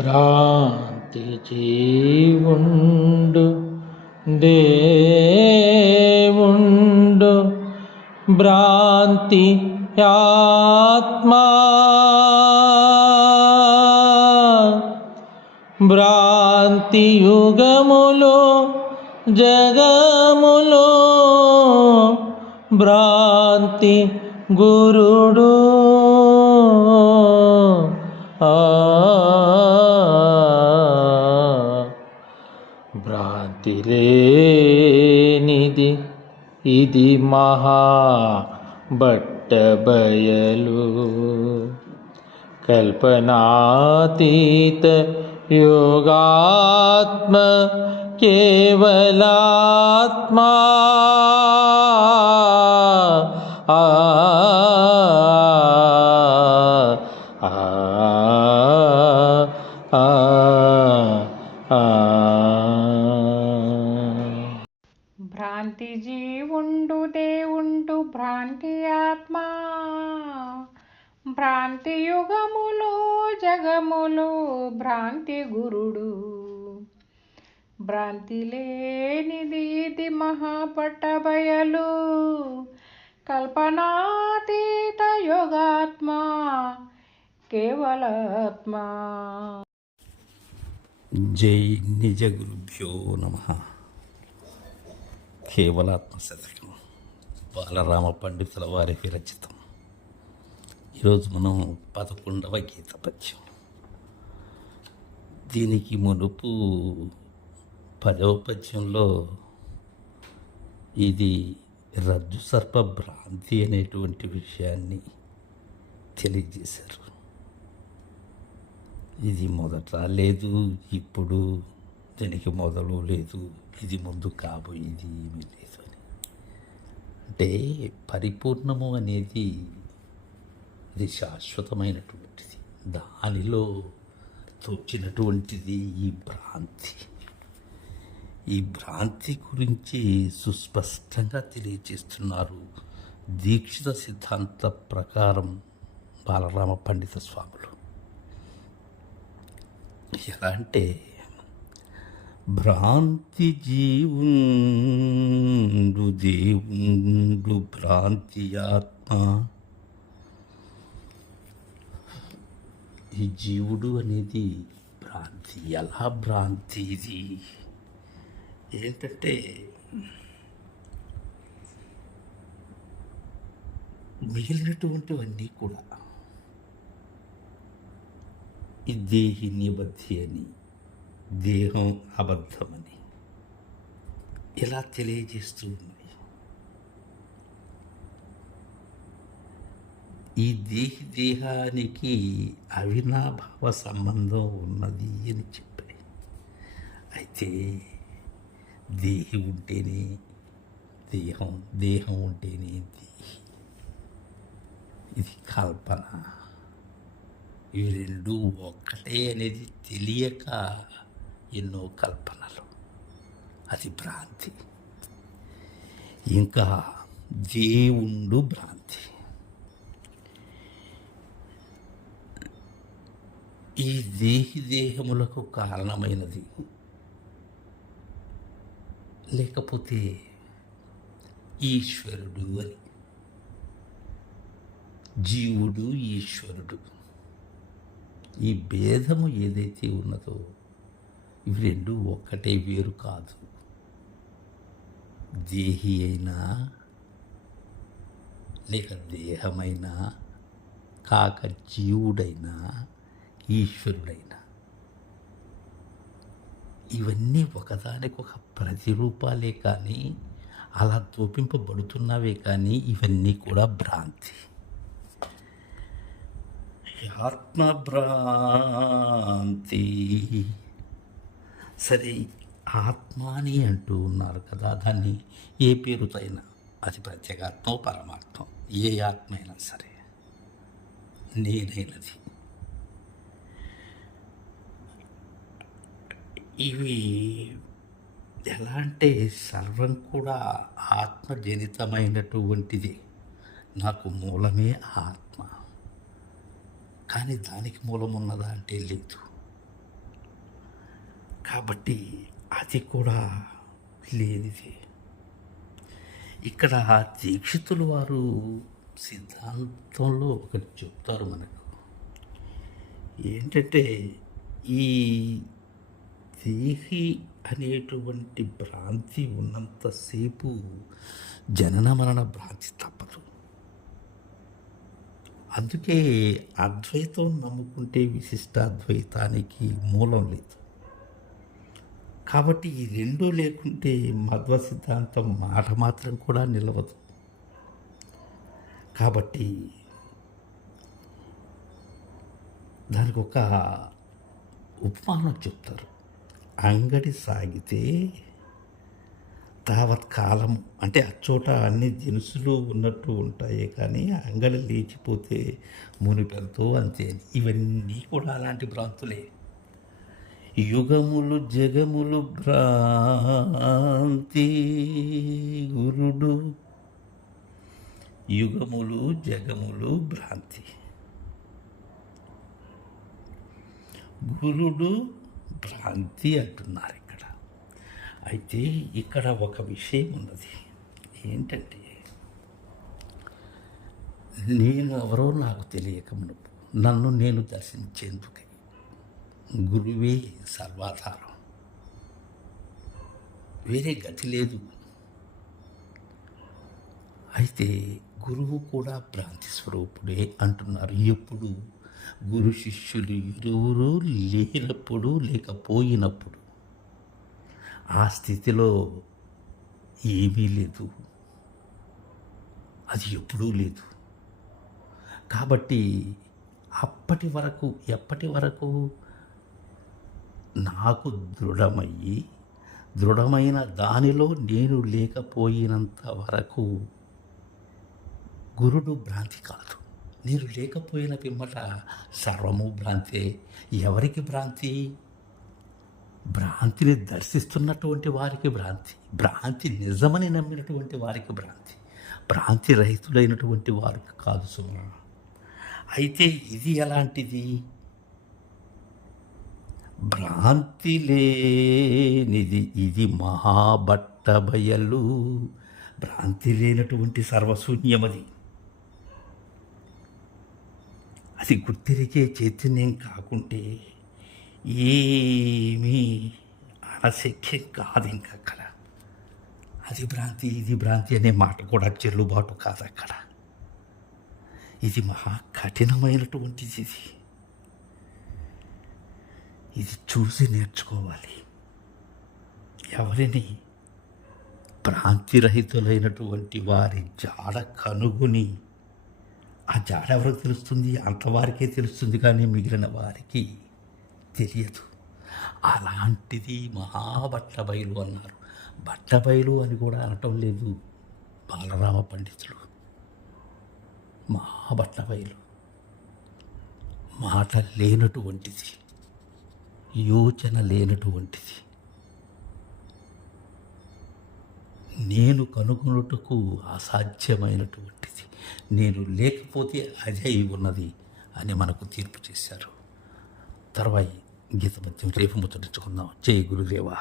భ్రాంతి జీవుండు దేవుండు భ్రాంతి ఆత్మా భ్రాంతి యుగములో జగములో భ్రాంతి గురుడు భ్రాంతి లేనిది ఇది మహా బట్టబయలు కల్పనాతీత యోగాత్మ కేవలాత్మా భ్రాంతి జీవుండు దేవుండు భ్రాంతి ఆత్మా భ్రాంతి యుగములు జగములు భ్రాంతి గురుడు భ్రాంతి లేనిది ఇది మహాపట్టబయలు కల్పనాతీత యోగాత్మ కేవలాత్మ. జై నిజ గురుభ్యో నమః. కేవలాత్మ శతకం బాలరామ పండితుల వారి విరచితం. ఈరోజు మనం 11వ గీత పద్యం. దీనికి మునుపు 10వ పద్యంలో ఇది రజ్జు సర్ప భ్రాంతి అనేటువంటి విషయాన్ని తెలియజేశారు. ఇది మొదట లేదు, ఇప్పుడు దీనికి మొదలు లేదు, ఇది ముందు కాబోయేది ఏమీ లేదు అని. అంటే పరిపూర్ణము అనేది ఇది శాశ్వతమైనటువంటిది, దానిలో తోచినటువంటిది ఈ భ్రాంతి. ఈ భ్రాంతి గురించి సుస్పష్టంగా తెలియజేస్తున్నారు దీక్షిత సిద్ధాంత ప్రకారం బాలరామ పండిత స్వాములు. ఎలా అంటే భ్రాంతి జీవుండు దేవుండు భ్రాంతి ఆత్మ. ఈ జీవుడు అనేది భ్రాంతి. ఎలా భ్రాంతి ఇది ఏంటంటే మిగిలినటువంటివన్నీ కూడా ఈ దేహి నిబద్ధి అని, దేహం అబద్ధమని ఇలా తెలియజేస్తూ ఉన్నాయి. ఈ దేహానికి అవినాభావ సంబంధం ఉన్నది అని చెప్పాయి. అయితే దేహి ఉంటేనే దేహం, దేహం ఉంటేనే దేహి. ఇది కల్పన. ఇవి రెండు ఒక్కటే అనేది తెలియక ఎన్నో కల్పనలు, అది భ్రాంతి. ఇంకా దేవుండు భ్రాంతి. ఈ దేహములకు కారణమైనది, లేకపోతే ఈశ్వరుడు అని. జీవుడు ఈశ్వరుడు, ఈ భేదము ఏదైతే ఉన్నదో ఇవి రెండు ఒక్కటే, వేరు కాదు. దేహి అయినా లేక దేహమైనా కాక జీవుడైనా ఈశ్వరుడైనా ఇవన్నీ ఒకదానికొక ప్రతిరూపాలే, కానీ అలా చూపింపబడుతున్నవే, కానీ ఇవన్నీ కూడా భ్రాంతి. ఆత్మభ్రాంతి. సరే, ఆత్మ అని అంటూ ఉన్నారు కదా, దాన్ని ఏ పేరుతో అయినా, అది ప్రత్యేగాత్మ పరమాత్మ, ఏ ఆత్మ అయినా సరే, నేనైనది. ఇవి ఎలా అంటే సర్వం కూడా ఆత్మజనితమైనటువంటిది. నాకు మూలమే ఆత్మ, కానీ దానికి మూలం ఉన్నదా అంటే లేదు. కాబట్టి అది కూడా లేనిది. ఇక్కడ దీక్షితులు వారు సిద్ధాంతంలో ఒకటి చెప్తారు మనకు. ఏంటంటే ఈ దేహి అనేటువంటి భ్రాంతి ఉన్నంతసేపు జనన మరణ భ్రాంతి తప్పదు. అందుకే అద్వైతం నమ్ముకుంటే విశిష్టాద్వైతానికి మూలం లేదు. కాబట్టి ఈ రెండూ లేకుంటే మధ్వ సిద్ధాంతం మాట మాత్రం కూడా నిలవదు. కాబట్టి దానికి ఒక ఉపమానం చెప్తారు. అంగడి సాగితే తావత్ కాలం అంటే అచ్చోట అన్ని దినుసులు ఉన్నట్టు ఉంటాయి, కానీ అంగడి లేచిపోతే మునిపెంతో అంతే. ఇవన్నీ కూడా అలాంటి భ్రాంతులే. యుగములు జగములు భ్రాంతి గురుడు, యుగములు జగములు భ్రాంతి, గురుడు భ్రాంతి అంటున్నారు ఇక్కడ. అయితే ఇక్కడ ఒక విషయం ఉన్నది. ఏంటంటే, నేను ఎవరో నాకు తెలియక మునుపు నన్ను నేను దర్శించేందుకు గురువే సర్వాధారం, వేరే గతి లేదు. అయితే గురువు కూడా భ్రాంతి స్వరూపుడే అంటున్నారు. ఎప్పుడు? గురు శిష్యులు ఇరువురు లేనప్పుడు, లేకపోయినప్పుడు. ఆ స్థితిలో ఏమీ లేదు, అది ఎప్పుడూ లేదు. కాబట్టి ఎప్పటి వరకు నాకు దృఢమైన దానిలో నేను లేకపోయినంత వరకు గురుడు భ్రాంతి కాదు. నేను లేకపోయిన పిమ్మట సర్వము భ్రాంతే. ఎవరికి భ్రాంతి? భ్రాంతిని దర్శిస్తున్నటువంటి వారికి భ్రాంతి, భ్రాంతి నిజమని నమ్మినటువంటి వారికి భ్రాంతి, భ్రాంతి రహితులైనటువంటి వారికి కాదు సుమ. అయితే ఇది ఎలాంటిది? భ్రాంతి లేనిది ఇది మహాబట్ట బయలు. భ్రాంతి లేనటువంటి సర్వశూన్యమది. అది గుర్తిరిగే చైతన్యం కాకుంటే ఏమీ అనశక్యం కాదు. ఇంకక్కడ అది భ్రాంతి, ఇది భ్రాంతి అనే మాట కూడా చెల్లుబాటు కాదు అక్కడ. ఇది మహా కఠినమైనటువంటిది. ఇది చూసి నేర్చుకోవాలి. ఎవరిని? భ్రాంతిరహితులైనటువంటి వారి జాడ కనుగొని, ఆ జాడ ఎవరికి తెలుస్తుంది? అంతవారికే తెలుస్తుంది, కానీ మిగిలిన వారికి తెలియదు. అలాంటిది మహాబట్టబయలు అన్నారు. బట్టబయలు అని కూడా అనటం లేదు బాలరామ పండితులు. మహాబట్టబయలు మాట లేనటువంటిది, యోచన లేనటువంటిది, నేను కనుగొనుటకు అసాధ్యమైనటువంటిది, నేను లేకపోతే అదే అయి ఉన్నది అని మనకు తీర్పు చేశారు. తర్వాయి గీత పద్యం రేపు ముచ్చటించుకుందాం. జై గురుదేవా.